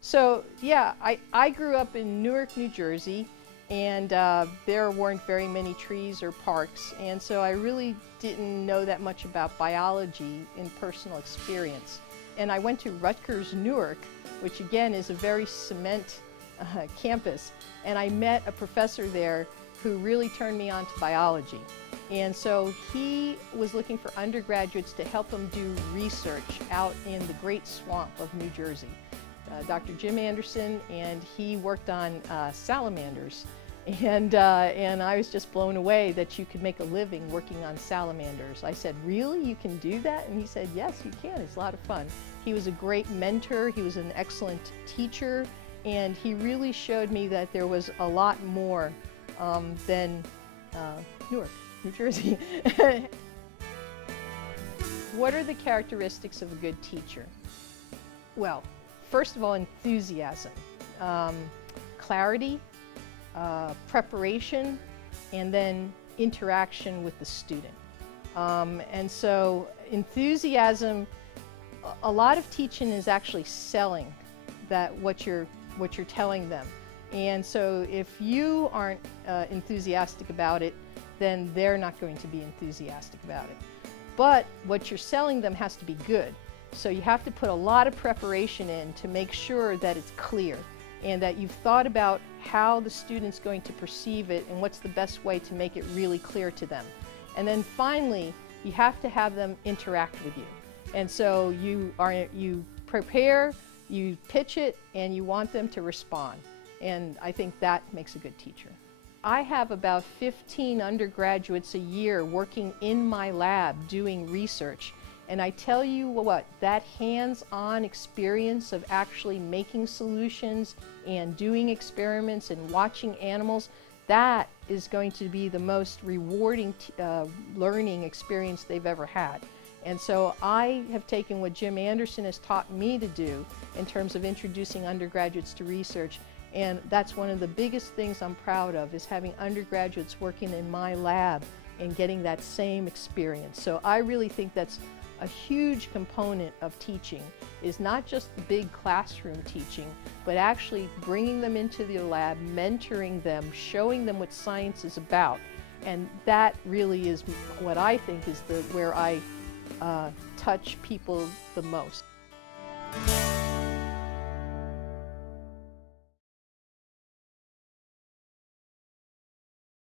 So yeah, I grew up in Newark, New Jersey, and there weren't very many trees or parks, and so I really didn't know that much about biology in personal experience. And I went to Rutgers Newark, which again is a very cement campus, and I met a professor there who really turned me on to biology. And so he was looking for undergraduates to help him do research out in the great swamp of New Jersey. Dr. Jim Anderson, and he worked on salamanders. And I was just blown away that you could make a living working on salamanders. I said, really? You can do that? And he said, yes, you can. It's a lot of fun. He was a great mentor. He was an excellent teacher. And he really showed me that there was a lot more than Newark, New Jersey. What are the characteristics of a good teacher? Well, first of all, enthusiasm, clarity, preparation, and then interaction with the student. And so enthusiasm, a lot of teaching is actually selling what you're telling them. And so if you aren't enthusiastic about it, then they're not going to be enthusiastic about it. But what you're selling them has to be good. So you have to put a lot of preparation in to make sure that it's clear and that you've thought about how the student's going to perceive it and what's the best way to make it really clear to them. And then finally, you have to have them interact with you. And so you prepare, you pitch it, and you want them to respond. And I think that makes a good teacher. I have about 15 undergraduates a year working in my lab doing research. And I tell you what, that hands-on experience of actually making solutions and doing experiments and watching animals, that is going to be the most rewarding learning experience they've ever had. And so I have taken what Jim Anderson has taught me to do in terms of introducing undergraduates to research, and that's one of the biggest things I'm proud of, is having undergraduates working in my lab and getting that same experience. So I really think that's a huge component of teaching, is not just the big classroom teaching, but actually bringing them into the lab, mentoring them, showing them what science is about. And that really is what I think is where I touch people the most.